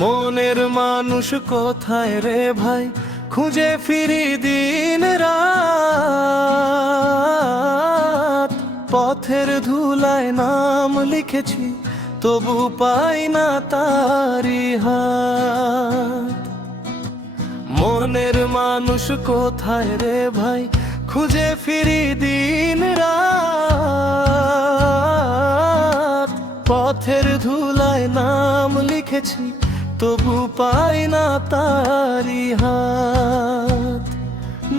মনের মানুষ কোথায় রে ভাই, খুঁজে ফিরি দিন রাত। পথের ধুলায় নাম লিখেছি, তবু পাই না তারি হাত। মনের মানুষ কোথায় রে ভাই, খুঁজে ফিরি দিন রাত। পথের ধুলায় নাম লিখেছি, তবু পাই না তারি হাত।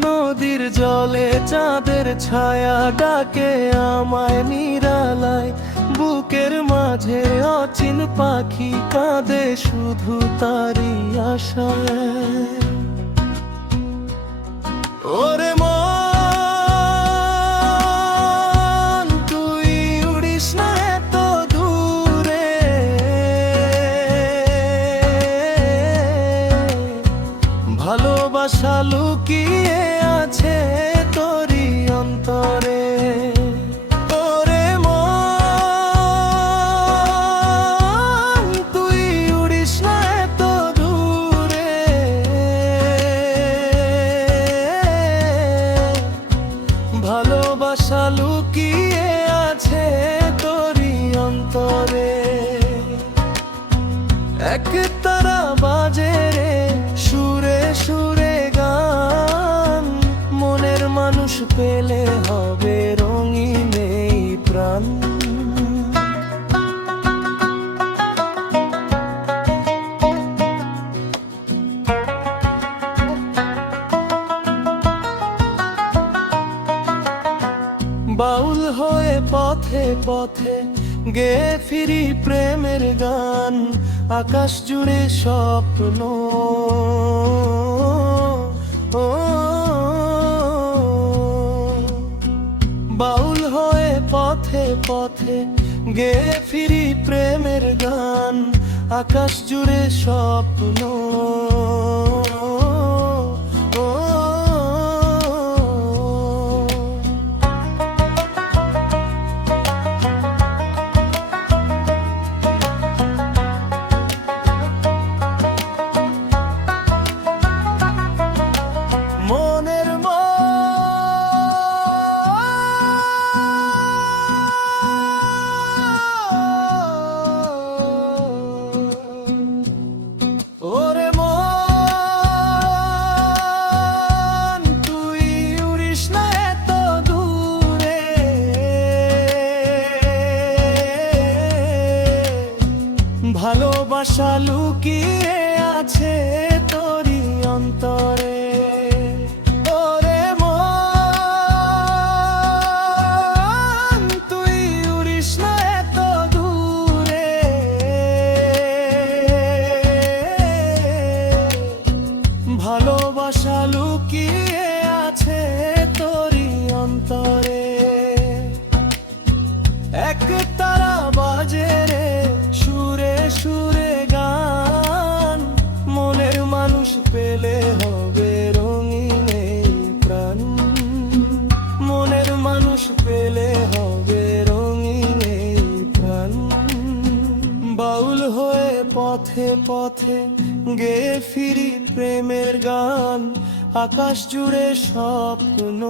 নদীর জলে চাঁদের ছায়া ডাকে আমায় নিরালায়, বুকের মাঝে অচিন পাখি কাঁদে শুধু তারি আশায়। ওরে মন, তুই উড়িস না এত দূরে, ভালোবাসা লুকিয়ে আছে তোরি অন্তরে। ওরে মন, তুই উড়িস না এত দূরে, ভালোবাসা লুকিয়ে আছে তোরি অন্তরে। এক তারা বাজে রে সুরে সুরে গান, মনের মানুষ পেলে হবে রঙিন এই প্রাণ। বাউল হয়ে পথে পথে গেয়ে ফিরি প্রেমের গান, আকাশ জুড়ে স্বপ্ন। বাউল হয়ে পথে পথে গেয়ে ফিরি প্রেমের গান, আকাশ জুড়ে স্বপ্ন। মনের ওরে মন, তুই উড়িস না এত দূরে, ভালোবাসা লুকিয়ে আছে তোরি অন্তরে। ওরে মন, তুই উড়িস না এত দূরে, ভালোবাসা লুকিয়ে আছে তোরি অন্তরে। এক তারা বাজে রে সুরে সুরে গান, মনের মানুষ পেলে হবে রঙিন এই প্রাণ। মনের মানুষ পেলে হবে রঙিন এই প্রাণ। বাউল হয়ে পথে পথে গেয়ে ফিরি প্রেমের গান, আকাশ জুড়ে স্বপ্ন।